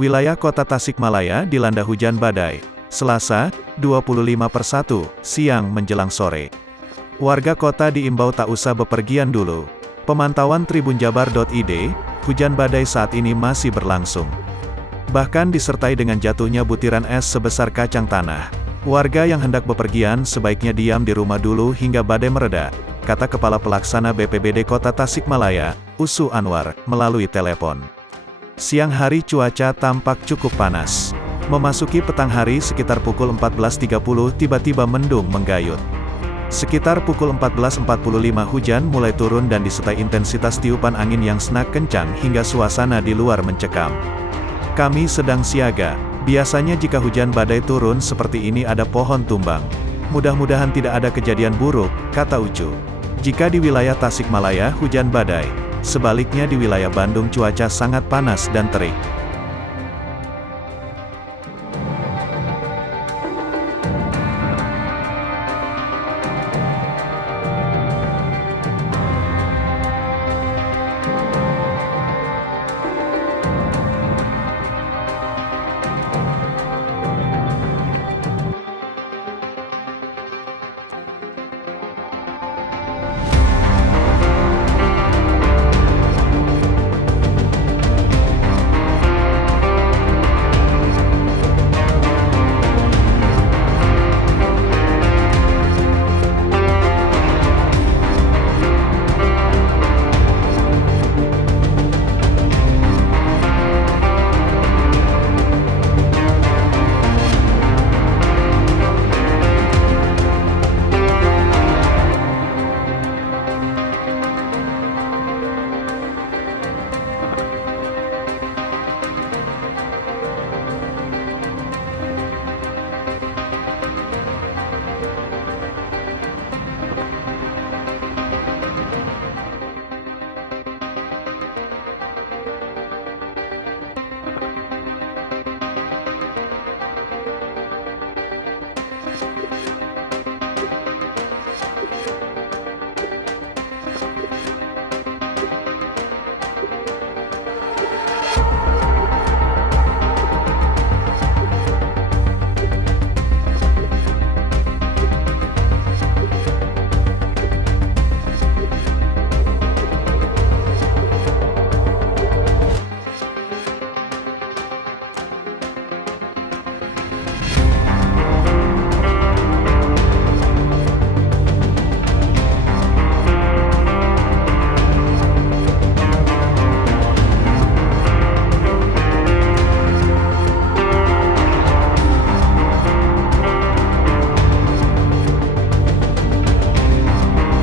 Wilayah kota Tasikmalaya dilanda hujan badai. Selasa, 25/1, siang menjelang sore. Warga kota diimbau tak usah bepergian dulu. Pemantauan tribunjabar.id, hujan badai saat ini masih berlangsung. Bahkan disertai dengan jatuhnya butiran es sebesar kacang tanah. Warga yang hendak bepergian sebaiknya diam di rumah dulu hingga badai mereda, kata Kepala Pelaksana BPBD Kota Tasikmalaya, Usu Anwar, melalui telepon. Siang hari cuaca tampak cukup panas. Memasuki petang hari sekitar pukul 14.30 tiba-tiba mendung menggayut. Sekitar pukul 14.45 hujan mulai turun dan disertai intensitas tiupan angin yang senak kencang hingga suasana di luar mencekam. Kami sedang siaga. Biasanya jika hujan badai turun seperti ini ada pohon tumbang. Mudah-mudahan tidak ada kejadian buruk, kata Ucu. Jika di wilayah Tasikmalaya hujan badai, sebaliknya di wilayah Bandung cuaca sangat panas dan terik.